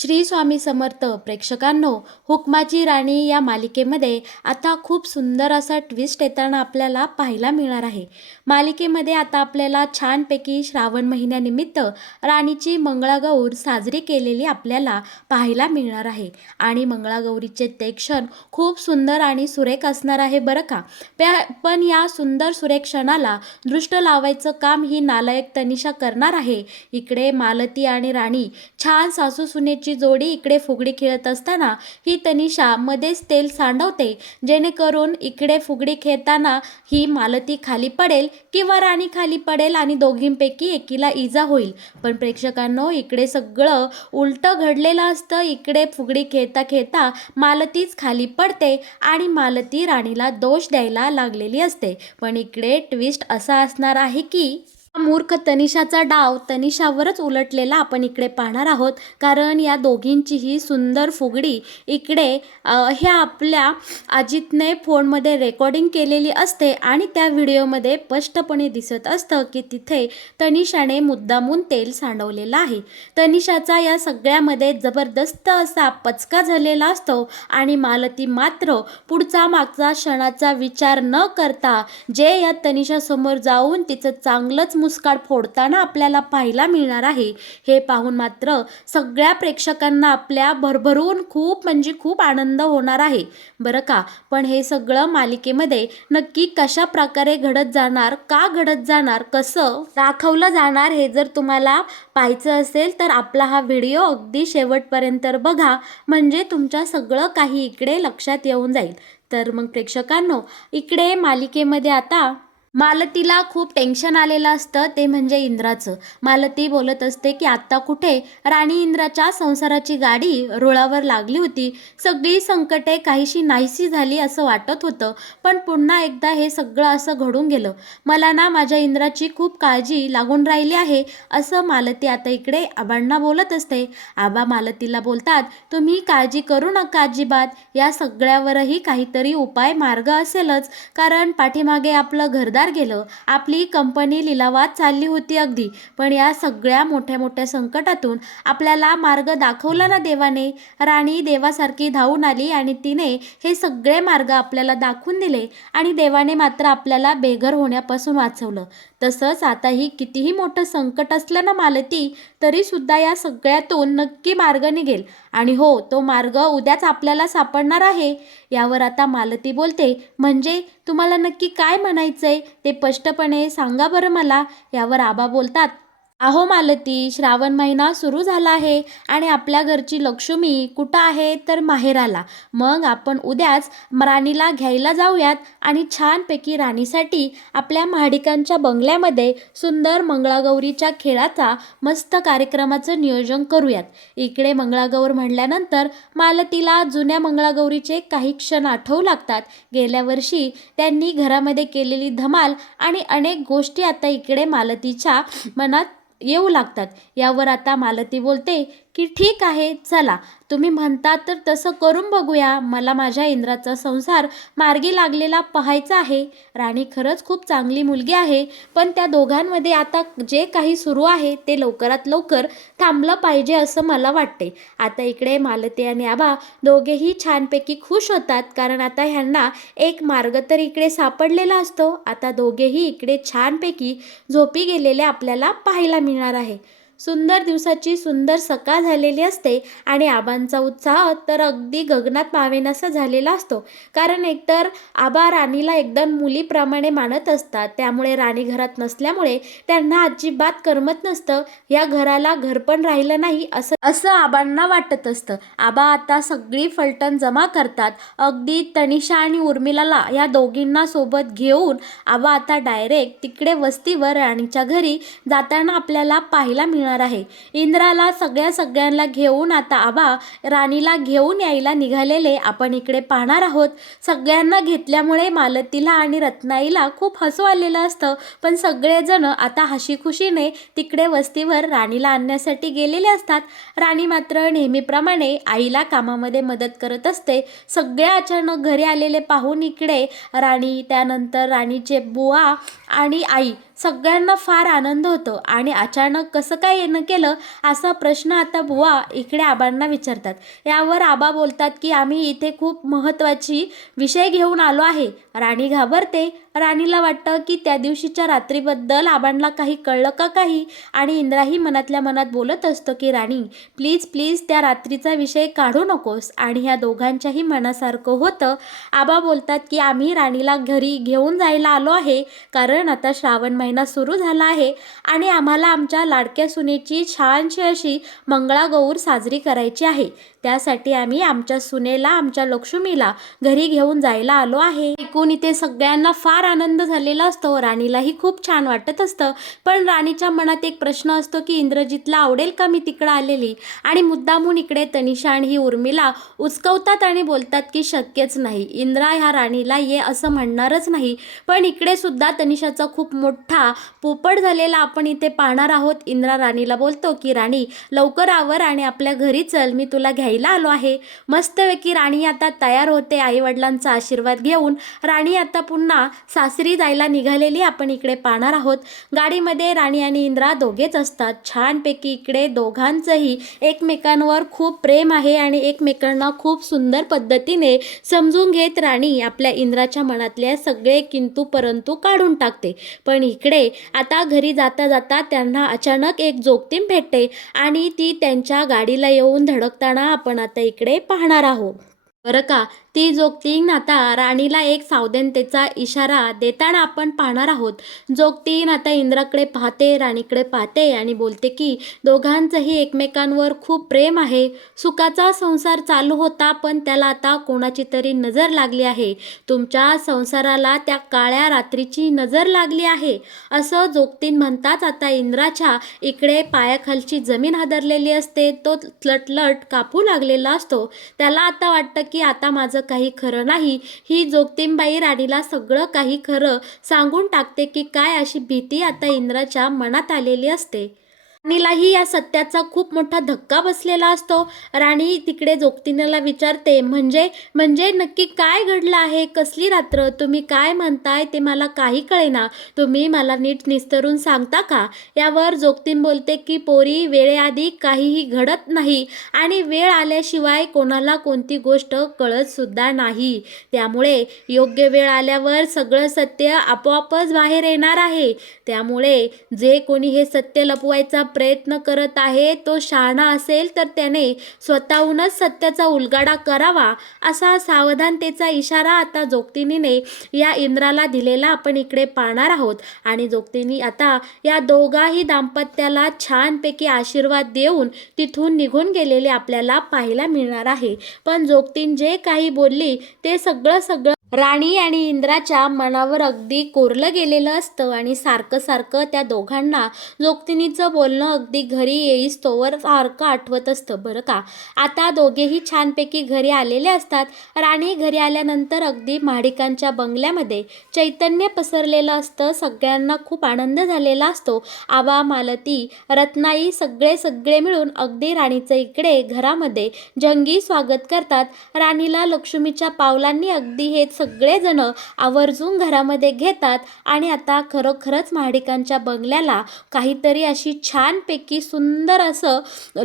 श्री स्वामी समर्थ प्रेक्षकांनो, हुकमाची राणी या मालिकेमध्ये आता खूप सुंदर असा ट्विस्ट येताना आपल्याला पाहायला मिळणार आहे. मालिकेमध्ये आता आपल्याला छानपैकी श्रावण महिन्यानिमित्त राणीची मंगळागौर साजरी केलेली आपल्याला पाहायला मिळणार आहे. आणि मंगळागौरीचे ते क्षण खूप सुंदर आणि सुरेख असणार आहे बरं का. पण या सुंदर सुरेख क्षणाला दृष्ट लावायचं काम ही नालायक तनिषा करणार आहे. इकडे मालती आणि राणी छान सासू सुनेची जोडी इकडे फुगडी खेळत असताना ही तनिषा मध्येच तेल सांडवते, जेणेकरून इकडे फुगडी खेळताना ही मालती खाली पडेल किंवा राणी खाली पडेल आणि दोघींपैकी एकीला इजा होईल. पण प्रेक्षकांनो, इकडे सगळं उलटं घडलेलं असतं. इकडे फुगडी खेळता खेळता मालतीच खाली पडते आणि मालती राणीला दोष द्यायला लागलेली असते. पण इकडे ट्विस्ट असा असणार आहे की मूर्ख तनिषाचा डाव तनिषावरच उलटलेला आपण इकडे पाहणार आहोत. कारण या दोघींचीही सुंदर फुगडी इकडे ह्या आपल्या अजितने फोनमध्ये रेकॉर्डिंग केलेली असते आणि त्या व्हिडिओमध्ये स्पष्टपणे दिसत असतं की तिथे तनिषाने मुद्दामून तेल सांडवलेलं आहे. तनिषाचा या सगळ्यामध्ये जबरदस्त असा पचका झालेला असतो आणि मालती मात्र पुढचा मागचा क्षणाचा विचार न करता जे या तनिषासमोर जाऊन तिचं चांगलंच मुस्काड फोडताना आपल्याला पाहायला मिळणार आहे. हे पाहून मात्र सगळ्या प्रेक्षकांना आपल्या भरभरून खूप म्हणजे खूप आनंद होणार आहे बरं का. पण हे सगळं मालिकेमध्ये नक्की कशा प्रकारे घडत जाणार, का घडत जाणार, कसं दाखवलं जाणार, हे जर तुम्हाला पाहायचं असेल तर आपला हा व्हिडिओ अगदी शेवटपर्यंत बघा, म्हणजे तुमच्या सगळं काही इकडे लक्षात येऊन जाईल. तर मग प्रेक्षकांनो, इकडे मालिकेमध्ये आता मालतीला खूप टेन्शन आलेलं असतं, ते म्हणजे इंद्राचं. मालती बोलत असते की आत्ता कुठे राणी इंद्राच्या संसाराची गाडी रुळावर लागली होती. सगळी संकटे काहीशी नाहीशी झाली असं वाटत होतं, पण पुन्हा एकदा हे सगळं असं घडून गेलं. मला ना माझ्या इंद्राची खूप काळजी लागून राहिली आहे, असं मालती आता इकडे आबांना बोलत असते. आबा मालतीला बोलतात, तुम्ही काळजी करू नका अजिबात, या सगळ्यावरही काहीतरी उपाय मार्ग असेलच. कारण पाठीमागे आपलं घरदार गेलं, आपली कंपनी लिलावात चालली होती अगदी, पण या सगळ्या मोठ्या मोठ्या संकटातून आपल्याला मार्ग दाखवला ना देवाने. राणी देवासारखी धावून आली आणि तिने हे सगळे मार्ग आपल्याला दाखवून दिले आणि देवाने मात्र आपल्याला बेघर होण्यापासून वाचवलं. तसंच आताही कितीही मोठं संकट असलं ना मालती, तरी सुद्धा या सगळ्यातून नक्की मार्ग निघेल. आणि हो, तो मार्ग उद्याच आपल्याला सापडणार आहे. यावर आता मालती बोलते, म्हणजे तुम्हाला नक्की काय म्हणायचंय ते स्पष्टपणे सांगा बरं मला. यावर आबा बोलतात, अहो मालती, श्रावण महिना सुरू झाला आहे आणि आपल्या घरची लक्ष्मी कुठं आहे तर माहेराला. मग आपण उद्याच राणीला घ्यायला जाऊयात आणि छानपैकी राणीसाठी आपल्या महाडिकांच्या बंगल्यामध्ये सुंदर मंगळागौरीच्या खेळाचा मस्त कार्यक्रमाचं नियोजन करूयात. इकडे मंगळागौर म्हणल्यानंतर मालतीला जुन्या मंगळागौरीचे काही क्षण आठवू लागतात. गेल्या वर्षी त्यांनी घरामध्ये केलेली धमाल आणि अनेक गोष्टी आता इकडे मालतीच्या मनात येऊ लागतात. यावर आता मालती बोलते की ठीक आहे, चला तुम्ही म्हणता तर तसं करून बघूया. मला माझ्या इंद्राचा संसार मार्गी लागलेला पाहायचा आहे. राणी खरंच खूप चांगली मुलगी आहे, पण त्या दोघांमध्ये आता जे काही सुरू आहे ते लवकरात लवकर थांबलं पाहिजे असं मला वाटते. आता इकडे मालती आणि आबा दोघेही छानपैकी खुश होतात, कारण आता ह्यांना एक मार्ग तर इकडे सापडलेला असतो. आता दोघेही इकडे छानपैकी झोपी गेलेले आपल्याला पाहायला मिळणार आहे. सुंदर दिवसाची सुंदर सकाळ झालेली असते आणि आबांचा उत्साह तर अगदी गगनात मावेनासा झालेला असतो. कारण एकतर आबा राणीला एकदम मुलीप्रमाणे मानत असतात, त्यामुळे राणी घरात नसल्यामुळे त्यांना अजिबात करमत नसतं. या घराला घर पण राहिलं नाही असं असं आबांना वाटत असतं. आबा आता सगळी फलटण जमा करतात. अगदी तनिषा आणि उर्मिलाला या दोघींना सोबत घेऊन आबा आता डायरेक्ट तिकडे वस्तीवर राणीच्या घरी जाताना आपल्याला पाहायला मिळणार आहे. इंद्राला सगळ्यांना घेऊन आता आबा राणीला घेऊन यायला निघालेले आपण इकडे पाहणार आहोत. सगळ्यांना घेतल्यामुळे मालतीला आणि रत्नाईला खूप हसू आलेलं असतं, पण सगळेजण आता हशीखुशीने तिकडे वस्तीवर राणीला आणण्यासाठी गेलेले असतात. राणी मात्र नेहमीप्रमाणे आईला कामामध्ये मदत करत असते. सगळे अचानक घरी आलेले पाहून इकडे राणी, त्यानंतर राणीचे बुवा आणि आई सगळ्यांना फार आनंद होतो आणि अचानक कसं काय येणं केलं असा प्रश्न आता बुवा इकडे आबांना विचारतात. यावर आबा बोलतात की आम्ही इथे खूप महत्त्वाची विषय घेऊन आलो आहे. राणी घाबरते. राणीला वाटतं की त्या दिवशीच्या रात्रीबद्दल आबांना काही कळलं का काही, आणि इंद्राही मनातल्या मनात बोलत असतो की राणी प्लीज प्लीज त्या रात्रीचा विषय काढू नकोस. आणि ह्या दोघांच्याही मनासारखं होतं. आबा बोलतात की आम्ही राणीला घरी घेऊन जायला आलो आहे, कारण आता श्रावण महिना सुरू झाला आहे आणि आम्हाला आमच्या लाडक्या सुनेची छानशी अशी मंगळागौर साजरी करायची आहे. त्यासाठी आम्ही आमच्या सुनेला, आमच्या लक्ष्मीला घरी घेऊन जायला आलो आहे. ऐकून इथे सगळ्यांना फार आनंद झालेला असतो. राणीलाही खूप छान वाटत असतं. पण राणीच्या मनात एक प्रश्न असतो की इंद्रजितला आवडेल का मी तिकडं आलेली. आणि मुद्दामून इकडे तनिषा आणि ही उर्मिला उचकवतात आणि बोलतात की शक्यच नाही, इंद्रा ह्या राणीला ये असं म्हणणारच नाही. पण इकडे सुद्धा तनिषाचा खूप मोठा पोपट झालेला आपण इथे पाहणार आहोत. इंद्रा राणीला बोलतो की राणी लवकर आवर आणि आपल्या घरी चल, मी तुला घ्यायला आलो आहे. मस्तपैकी राणी आता तयार होते. आईवडिलांचा आशीर्वाद घेऊन राणी आता पुन्हा सासरी जायला निघालेली आपण इकडे पाहणार आहोत. गाडीमध्ये राणी आणि इंद्रा दोघेच असतात. छानपैकी इकडे दोघांचंही एकमेकांवर खूप प्रेम आहे आणि एकमेकांना खूप सुंदर पद्धतीने समजून घेत राणी आपल्या इंद्राच्या मनातले सगळे किंतु परंतु काढून टाकते. पण इकडे आता घरी जाता जाता त्यांना अचानक एक जोगतीम भेटते आणि ती त्यांच्या गाडीला येऊन धडकताना आपण आता इकडे पाहणार आहोत. बरं का, ती जोगतीन आता राणीला एक सावधानतेचा इशारा देताना आपण पाहणार आहोत. जोगतीन आता इंद्राकडे पाहते, राणीकडे पाहते आणि बोलते की दोघांचंही एकमेकांवर खूप प्रेम आहे. सुखाचा संसार चालू होता, पण त्याला आता कोणाची तरी नजर लागली आहे. तुमच्या संसाराला त्या काळ्या रात्रीची नजर लागली आहे असं जोगतीन म्हणतात. आता इंद्राच्या इकडे पायाखालची जमीन हादरलेली असते. तो लटलट कापू लागलेला असतो. त्याला आता वाटतं की आता माझं काही खरं नाही. ही जोगतीमबाई राणीला सगळं काही खरं सांगून टाकते की काय अशी भीती आता इंद्राच्या मनात आलेली असते. राणीलाही या सत्याचा खूप मोठा धक्का बसलेला असतो. राणी तिकडे जोगतीनेला विचारते, म्हणजे म्हणजे नक्की काय घडलं आहे, कसली रात्र, तुम्ही काय म्हणताय ते मला काही कळेना, तुम्ही मला नीट निस्तरून सांगता का. यावर जोगतीन बोलते की पोरी, वेळेआधी काहीही घडत नाही आणि वेळ आल्याशिवाय कोणाला कोणती गोष्ट कळत सुद्धा नाही. त्यामुळे योग्य वेळ आल्यावर सगळं सत्य आपोआपच बाहेर येणार आहे. त्यामुळे जे कोणी हे सत्य लपवायचा प्रयत्न करत आहे तो शहाणा असेल तर त्याने स्वतःहूनच सत्याचा उलगडा करावा, असा सावधानतेचा इशारा आता जोगतिनीने या इंद्राला दिलेला आपण इकडे पाहणार आहोत. आणि जोगतिनी आता या दोघाही दाम्पत्याला छानपैकी आशीर्वाद देऊन तिथून निघून गेलेले आपल्याला पाहायला मिळणार आहे. पण जोगतीन जे काही बोलली ते सगळं राणी आणि इंद्राच्या मनावर अगदी कोरलं गेलेलं असतं आणि सारखं सारखं त्या दोघांना जोगतिनीचं बोलणं अगदी घरी येईस्तोवर सारखं आठवत असतं. बरं का, आता दोघेही छानपैकी घरी आलेले असतात. राणी घरी आल्यानंतर अगदी महाडिकांच्या बंगल्यामध्ये चैतन्य पसरलेलं असतं. सगळ्यांना खूप आनंद झालेला असतो. आबा, मालती, रत्नाई सगळे मिळून अगदी राणीचं इकडे घरामध्ये जंगी स्वागत करतात. राणीला लक्ष्मीच्या पावलांनी अगदी हे सगळेजण आवर्जून घरामध्ये घेतात आणि आता खरोखरच महाडिकांच्या बंगल्याला काहीतरी अशी छानपैकी सुंदर असं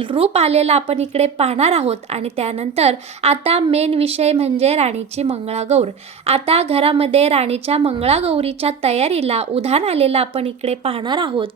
रूप आलेलं आपण इकडे पाहणार आहोत. आणि त्यानंतर आता मेन विषय म्हणजे राणीची मंगळागौर. आता घरामध्ये राणीच्या मंगळागौरीच्या तयारीला उधाण आलेलं आपण इकडे पाहणार आहोत.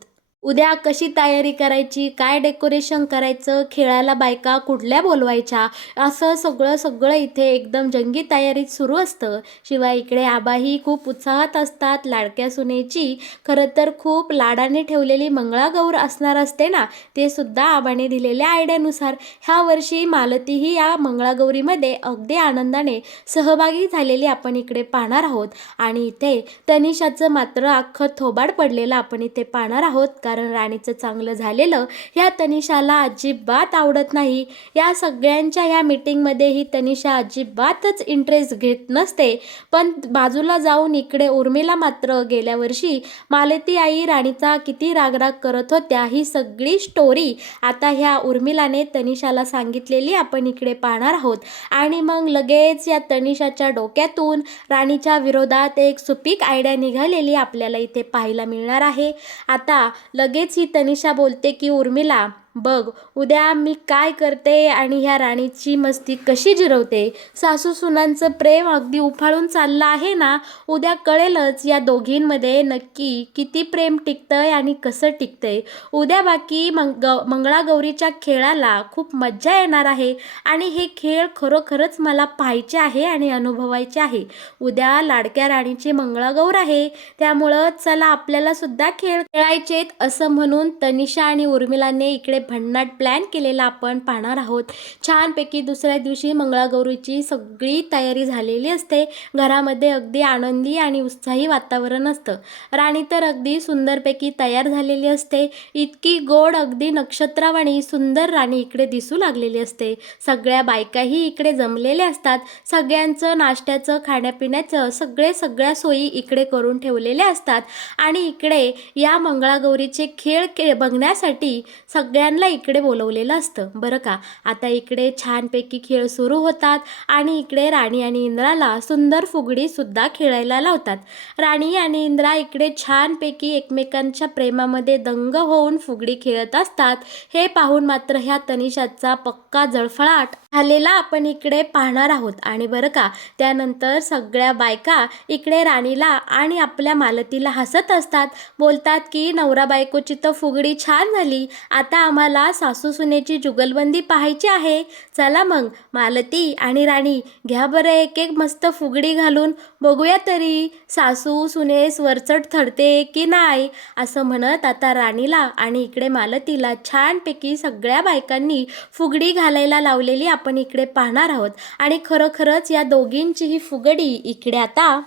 उद्या कशी तयारी करायची, काय डेकोरेशन करायचं, खेळायला बायका कुठल्या बोलवायच्या, असं सगळं इथे एकदम जंगी तयारीत सुरू असतं. शिवाय इकडे आबाही खूप उत्साहात असतात. लाडक्या सुनेची खरं तर खूप लाडाने ठेवलेली मंगळागौर असणार असते ना, ते सुद्धा आबाने दिलेल्या आयडियानुसार ह्या वर्षी मालतीही या मंगळागौरीमध्ये अगदी आनंदाने सहभागी झालेली आपण इकडे पाहणार आहोत. आणि इथे तनिषाचं मात्र अख्खं थोबाड पडलेलं आपण इथे पाहणार आहोत. कारण राणीचं चांगलं झालेलं ह्या तनिषाला अजिबात आवडत नाही. या सगळ्यांच्या ह्या मीटिंगमध्ये ही तनिषा अजिबातच इंटरेस्ट घेत नसते. पण बाजूला जाऊन इकडे उर्मिला मात्र गेल्या वर्षी मालती आई राणीचा किती रागराग करत होत्या ही सगळी स्टोरी आता ह्या उर्मिलाने तनिषाला सांगितलेली आपण इकडे पाहणार आहोत. आणि मग लगेच या तनिषाच्या डोक्यातून राणीच्या विरोधात एक सुपीक आयडिया निघालेली आपल्याला इथे पाहायला मिळणार आहे. आता लगेच ही तनिषा बोलते की उर्मिला बघ उद्या मी काय करते आणि ह्या राणीची मस्ती कशी जिरवते. सासू सुनांचं प्रेम अगदी उफाळून चाललं आहे ना. उद्या कळेलच या दोघींमध्ये नक्की किती प्रेम टिकतंय आणि कसं टिकतंय. उद्या बाकी मंगळागौरीच्या खेळाला खूप मज्जा येणार आहे आणि हे खेळ खरोखरच मला पाहायचे आहे आणि अनुभवायचे आहे. उद्या लाडक्या राणीची मंगळागौर आहे त्यामुळं चला आपल्याला सुद्धा खेळ खेळायचेत असं म्हणून तनिषा आणि उर्मिलाने इकडे भन्नाट प्लॅन केलेला आपण पाहणार आहोत. छानपैकी दुसऱ्या दिवशी मंगळागौरीची सगळी तयारी झालेली असते. घरामध्ये अगदी आनंदी आणि उत्साही वातावरण असतं. राणी तर अगदी सुंदरपैकी तयार झालेली असते. इतकी गोड अगदी नक्षत्रावाणी सुंदर राणी इकडे दिसू लागलेली असते. सगळ्या बायकाही इकडे जमलेल्या असतात. सगळ्यांचं नाश्त्याचं खाण्यापिण्याचं सगळ्या सोयी इकडे करून ठेवलेल्या असतात आणि इकडे या मंगळागौरीचे खेळ बघण्यासाठी सगळ्यांना इकडे बोलवलेलं असतं बरं का. आता इकडे छानपैकी खेळ सुरू होतात आणि इकडे राणी आणि इंद्राला सुंदर फुगडी सुद्धा खेळायला लावतात. राणी आणि इंद्रा इकडे छानपैकी एकमेकांच्या प्रेमामध्ये दंग होऊन फुगडी खेळत असतात. हे पाहून मात्र ह्या तनिषाचा पक्का जळफळाट झालेला आपण इकडे पाहणार आहोत. आणि बरं का त्यानंतर सगळ्या बायका इकडे राणीला आणि आपल्या मालतीला हसत असतात. बोलतात की नवरा बायकोची तर फुगडी छान झाली, आता आम्हाला सासू सुनेची जुगलबंदी पाहायची आहे. चला मग मालती आणि राणी घ्या बरं एक एक मस्त फुगडी घालून बघूया तरी सासू सुनेस वरचढ ठरते की नाही. असं म्हणत आता राणीला आणि इकडे मालतीला छानपैकी सगळ्या बायकांनी फुगडी घालायला लावलेली आपण इकडे पाहणार आहोत. आणि खरोखरच या दोघींची ही फुगडी इकडे आता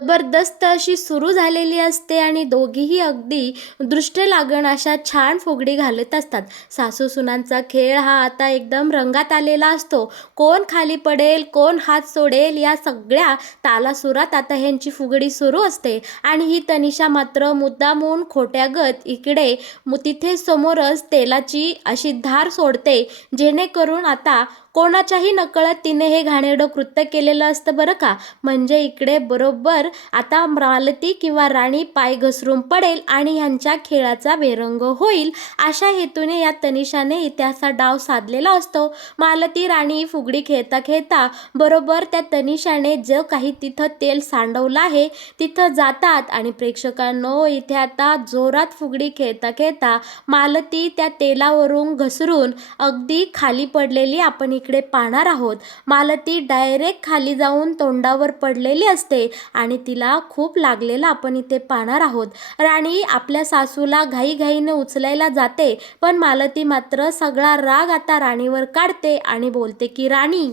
जबरदस्त अशी सुरू झालेली असते आणि दोघीही अगदी दृष्टी लागण अशा छान फुगडी घालत असतात. सासू सुनांचा खेळ हा आता एकदम रंगात आलेला असतो. कोण खाली पडेल कोण हात सोडेल या सगळ्या तालासुरात आता ह्यांची फुगडी सुरू असते. आणि ही तनिषा मात्र मुद्दामून खोट्यागत इकडे तिथे समोरच तेलाची अशी धार सोडते जेणेकरून आता कोणाच्याही नकळत तिने हे घाणेरडं कृत्य केलेलं असतं बरं का. म्हणजे इकडे बरोबर आता मालती किंवा राणी पाय घसरून पडेल आणि ह्यांच्या खेळाचा बेरंग होईल अशा हेतूने या तनिषाने इथे असा डाव साधलेला असतो. मालती राणी फुगडी खेळता खेळता बरोबर त्या तनिषाने जो काही तिथं तेल सांडवलं आहे तिथं जातात आणि प्रेक्षकांनो इथे आता जोरात फुगडी खेळता खेळता मालती त्या तेलावरून घसरून अगदी खाली पडलेली आपण इकडे पाहणार आहोत. मालती डायरेक्ट खाली जाऊन तोंडावर पडलेली असते आणि तिला खूप लागलेला आपण इथे पाहणार आहोत. राणी आपल्या सासूला घाईघाईने उचलायला जाते पण मालती मात्र सगळा राग आता राणीवर काढते आणि बोलते की राणी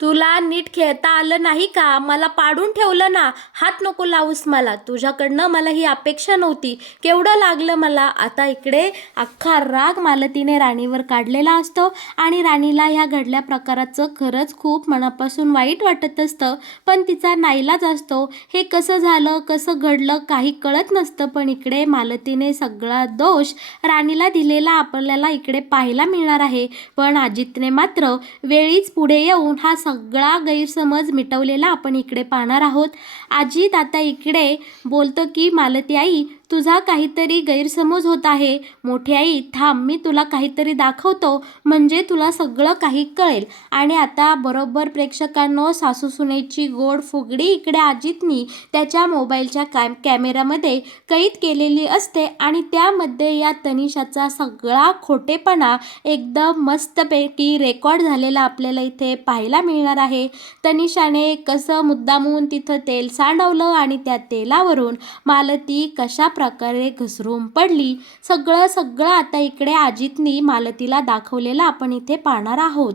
तुला नीट खेळता आलं नाही का, मला पाडून ठेवलं ना, हात नको लावूस मला, तुझ्याकडनं मला ही अपेक्षा नव्हती, केवढं लागलं मला. आता इकडे अख्खा राग मालतीने राणीवर काढलेला असतो आणि राणीला ह्या घडल्या प्रकाराचं खरंच खूप मनापासून वाईट वाटत असतं पण तिचा नाईलाज असतो. हे कसं झालं कसं घडलं काही कळत नसतं पण इकडे मालतीने सगळा दोष राणीला दिलेला आपल्याला इकडे पाहायला मिळणार आहे. पण अजितने मात्र वेळीच पुढे येऊन हा सगळा गैरसमज मिटवलेला आपण इकडे पाहणार आहोत. अजित आता इकडे बोलतो की मालती आई तुझा काहीतरी गैरसमज होत आहे. मोठी आई थांब मी तुला काहीतरी दाखवतो म्हणजे तुला सगळं काही कळेल. आणि आता बरोबर प्रेक्षकांनो सासू सुनेची गोड फुगडी इकडे अजितनी त्याच्या मोबाईलच्या कॅमेऱ्यामध्ये कैद केलेली असते आणि त्यामध्ये या तनिषाचा सगळा खोटेपणा एकदम मस्तपैकी रेकॉर्ड झालेला आपल्याला इथे पाहायला मिळणार आहे. तनिषाने कसं मुद्दामून तिथं तेल सांडवलं आणि त्या तेलावरून मालती कशा प्रकारे घसरून पडली सगळं आता इकडे अजितनी मालतीला दाखवलेलं आपण इथे पाहणार आहोत.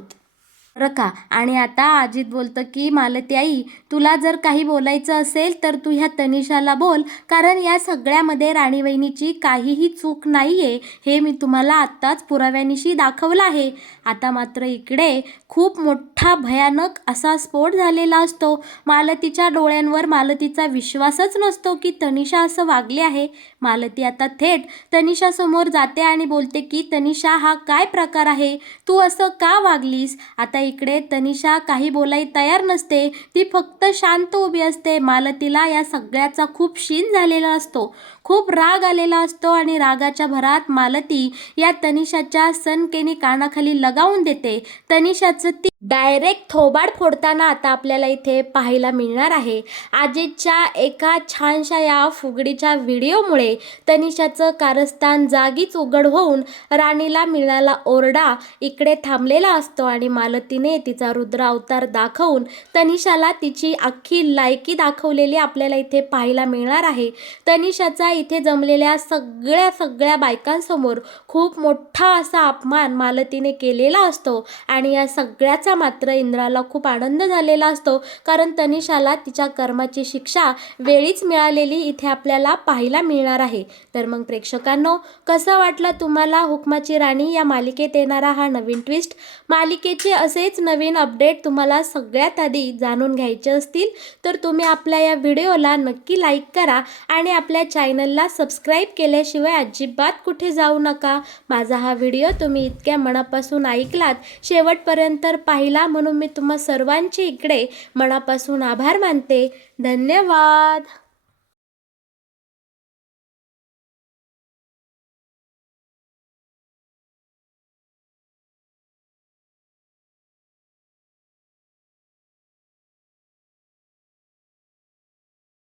बरं का. आणि आता अजित बोलतं की मालती आई, तुला जर काही बोलायचं असेल तर तू ह्या तनिषाला बोल, कारण या सगळ्यामध्ये राणी वहिनीची काहीही चूक नाही आहे, हे मी तुम्हाला आत्ताच पुराव्यानिशी दाखवलं आहे. आता मात्र इकडे खूप मोठा भयानक असा स्फोट झालेला असतो. मालतीच्या डोळ्यांवर मालतीचा विश्वासच नसतो की तनिषा असं वागली आहे. मालती आता थेट तनिषासमोर जाते आणि बोलते की तनिषा, हा काय प्रकार आहे, तू असं का वागलीस. आता इकडे तनिषा काही बोलाय तयार नसते, ती फक्त शांत उभी असते. मालतीला या सगळ्याचा खूप शीण झालेला असतो, खूप राग आलेला असतो आणि रागाच्या भरात मालती या तनिषाच्या सनकेनी कानाखाली लगावून देते. तनिषाचं ती डायरेक्ट थोबाड फोडताना आता आपल्याला इथे पाहायला मिळणार आहे. अजितच्या एका छानशा या फुगडीच्या व्हिडिओमुळे तनिषाचं कारस्थान जागीच उघड होऊन राणीला मिळाला ओरडा इकडे थांबलेला असतो आणि मालतीने तिचा रुद्र अवतार दाखवून तनिषाला तिची अख्खी लायकी दाखवलेली आपल्याला इथे पाहायला मिळणार आहे. तनिषाचा इथे जमलेल्या सगळ्या बायकांसमोर खूप मोठा असा अपमान मालतीने केलेला असतो आणि या सगळ्याचा मात्र इंद्राला खूप आनंद झालेला असतो, कारण तनिषाला तिच्या कर्माची शिक्षा वेळीच मिळालेली इथे आपल्याला पाहायला मिळणार आहे. तर मग प्रेक्षकांनो, कसा वाटला तुम्हाला हुकमाची राणी या मालिकेत येणारा हा नवीन ट्विस्ट? मालिकेचे असेच नवीन अपडेट तुम्हाला सगळ्यात आधी जाणून घ्यायचे असतील तर तुम्ही आपल्या या व्हिडिओला नक्की लाईक करा आणि आपल्या चॅनलला सबस्क्राईब केल्याशिवाय अजिबात कुठे जाऊ नका. माझा हा व्हिडिओ तुम्ही इतक्या मनापासून ऐकलात, शेवटपर्यंत पाहिला, म्हणून मी तुम्हा सर्वांचे इकडे मनापासून आभार मानते. धन्यवाद.